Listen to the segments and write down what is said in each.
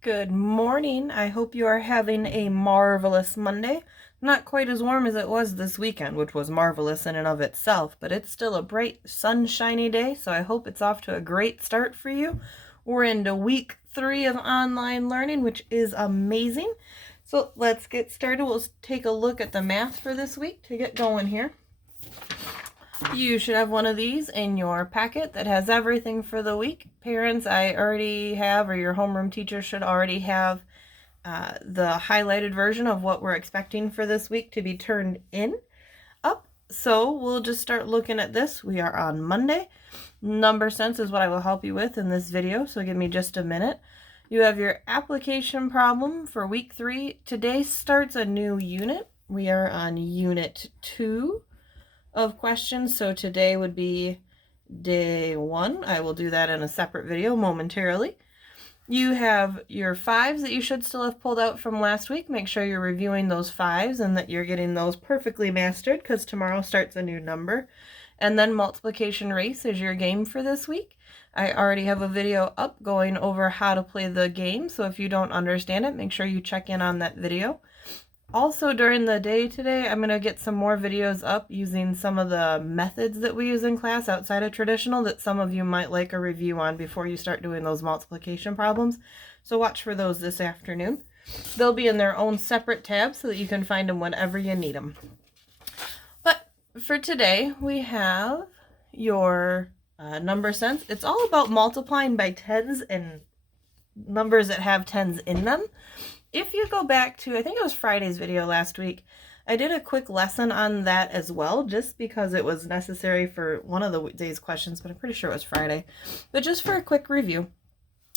Good morning. I hope you are having a marvelous Monday. Not quite as warm as it was this weekend, which was marvelous in and of itself, but it's still a bright, sunshiny day, so I hope it's off to a great start for you. We're into week 3 of online learning, which is amazing. So let's get started. We'll take a look at the math for this week to get going here. You should have one of these in your packet that has everything for the week. Parents, I already have, or your homeroom teacher should already have the highlighted version of what we're expecting for this week to be turned in up. So we'll just start looking at this. We are on Monday. Number sense is what I will help you with in this video, so give me just a minute. You have your application problem for week 3. Today starts a new unit. We are on unit 2 of questions, so today would be day 1. I will do that in a separate video momentarily. You have your 5s that you should still have pulled out from last week. Make sure you're reviewing those 5s and that you're getting those perfectly mastered, because tomorrow starts a new number. And then multiplication race is your game for this week. I already have a video up going over how to play the game, so if you don't understand it, make sure you check in on that video. Also during the day today, I'm going to get some more videos up using some of the methods that we use in class outside of traditional that some of you might like a review on before you start doing those multiplication problems. So watch for those this afternoon. They'll be in their own separate tabs so that you can find them whenever you need them. But for today, we have your number sense. It's all about multiplying by tens and numbers that have tens in them. If you go back to, I think it was Friday's video last week, I did a quick lesson on that as well, just because it was necessary for one of the day's questions, but I'm pretty sure it was Friday. But just for a quick review,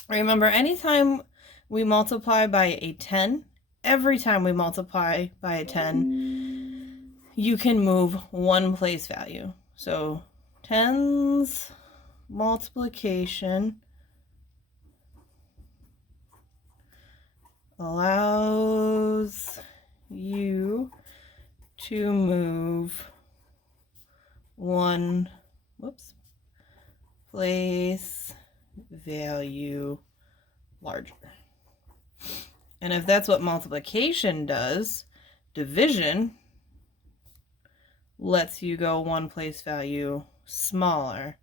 remember, anytime we multiply by a 10, every time we multiply by a 10, you can move one place value. So 10's multiplication allows you to move one place value larger. And if that's what multiplication does, division lets you go one place value smaller.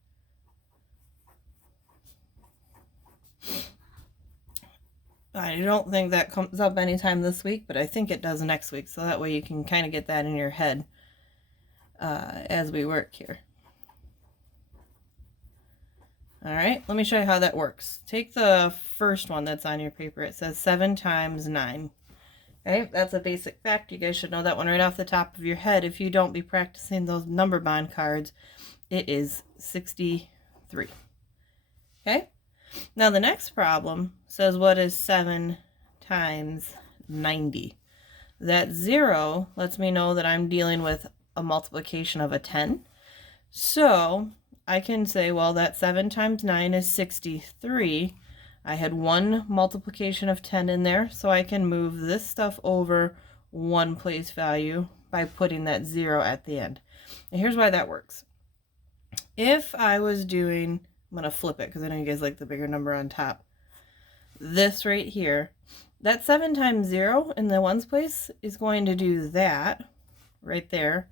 I don't think that comes up anytime this week, but I think it does next week, so that way you can kind of get that in your head as we work here. All right, let me show you how that works. Take the first one that's on your paper. It says 7 times 9. Okay, that's a basic fact. You guys should know that one right off the top of your head. If you don't be practicing those number bond cards, it is 63. Okay? Now the next problem says, what is 7 times 90? That 0 lets me know that I'm dealing with a multiplication of a 10. So I can say, well, that 7 times 9 is 63. I had one multiplication of 10 in there, so I can move this stuff over one place value by putting that 0 at the end. And here's why that works. If I was doing, I'm going to flip it because I know you guys like the bigger number on top. This right here, that 7 times 0 in the ones place is going to do that right there.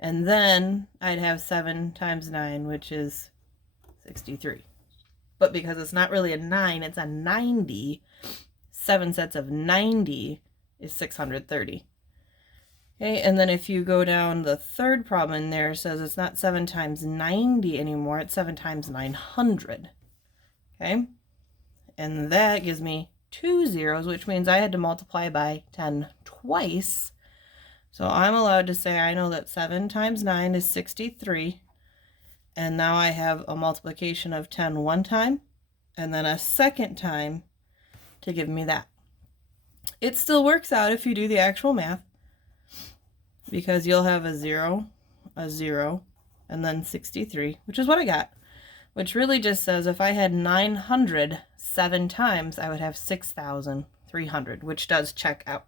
And then I'd have 7 times 9, which is 63. But because it's not really a 9, it's a 90. 7 sets of 90 is 630. Okay, and then if you go down the third problem in there, it says it's not 7 times 90 anymore, it's 7 times 900. Okay, and that gives me 2 zeros, which means I had to multiply by 10 twice. So I'm allowed to say I know that 7 times 9 is 63. And now I have a multiplication of 10 one time, and then a second time to give me that. It still works out if you do the actual math, because you'll have a 0, and then 63, which is what I got, which really just says if I had 900 7 times, I would have 6,300, which does check out.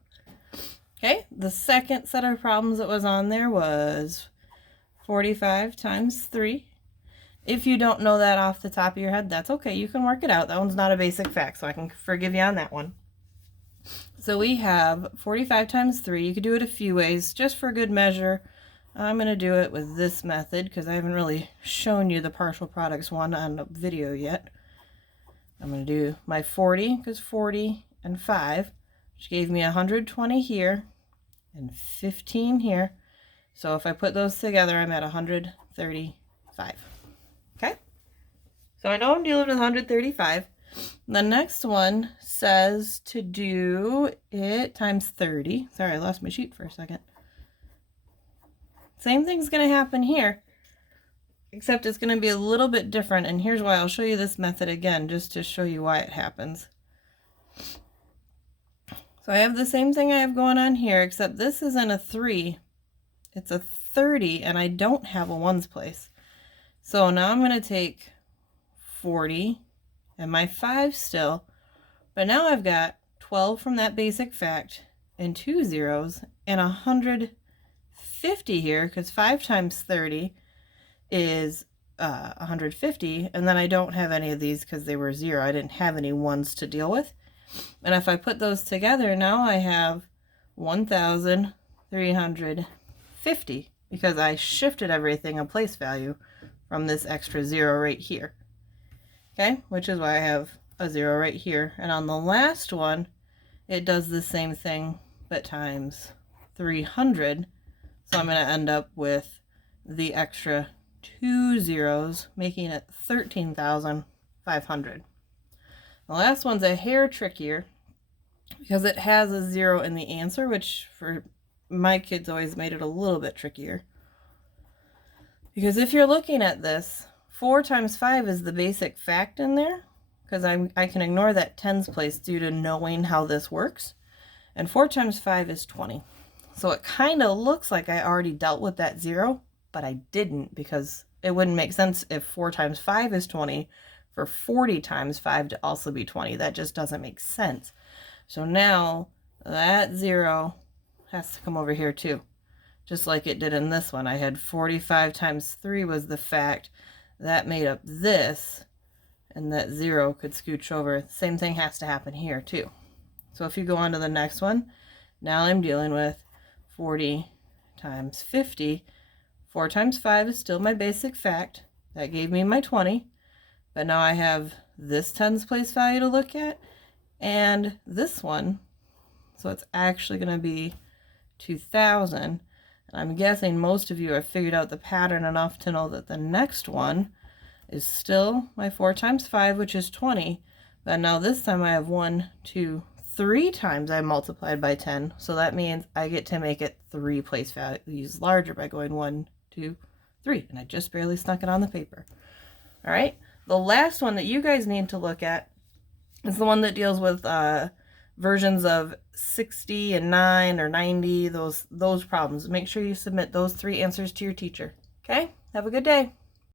Okay, the second set of problems that was on there was 45 times 3. If you don't know that off the top of your head, that's okay. You can work it out. That one's not a basic fact, so I can forgive you on that one. So we have 45 times 3. You could do it a few ways, just for good measure. I'm going to do it with this method because I haven't really shown you the partial products one on the video yet. I'm going to do my 40 because 40 and 5, which gave me 120 here and 15 here. So if I put those together, I'm at 135. Okay? So I know I'm dealing with 135. The next one says to do it times 30. Sorry, I lost my sheet for a second. Same thing's going to happen here, except it's going to be a little bit different, and here's why. I'll show you this method again just to show you why it happens. So I have the same thing I have going on here, except this isn't a 3. It's a 30, and I don't have a ones place. So now I'm going to take 40 and my 5 still, but now I've got 12 from that basic fact and 2 zeros and 150 here, because 5 times 30 is 150, and then I don't have any of these because they were 0. I didn't have any ones to deal with. And if I put those together, now I have 1,350 because I shifted everything a place value from this extra 0 right here. Okay, which is why I have a 0 right here. And on the last one, it does the same thing, but times 300. So I'm going to end up with the extra 2 zeros, making it 13,500. The last one's a hair trickier because it has a 0 in the answer, which for my kids always made it a little bit trickier. Because if you're looking at this, 4 times 5 is the basic fact in there, because I can ignore that tens place due to knowing how this works. And 4 times 5 is 20. So it kind of looks like I already dealt with that 0, but I didn't, because it wouldn't make sense if 4 times 5 is 20 for 40 times 5 to also be 20. That just doesn't make sense. So now that 0 has to come over here too, just like it did in this one. I had 45 times 3 was the fact. That made up this, and that 0 could scooch over. Same thing has to happen here too. So if you go on to the next one, now I'm dealing with 40 times 50. 4 times 5 is still my basic fact. That gave me my 20. But now I have this tens place value to look at, and this one. So it's actually going to be 2,000. I'm guessing most of you have figured out the pattern enough to know that the next one is still my 4 times 5, which is 20. But now this time I have 1, 2, 3 times I multiplied by 10. So that means I get to make it 3 place values larger by going 1, 2, 3. And I just barely snuck it on the paper. All right. The last one that you guys need to look at is the one that deals with versions of 60 and 9 or 90, those problems. Make sure you submit those 3 answers to your teacher. Okay? Have a good day.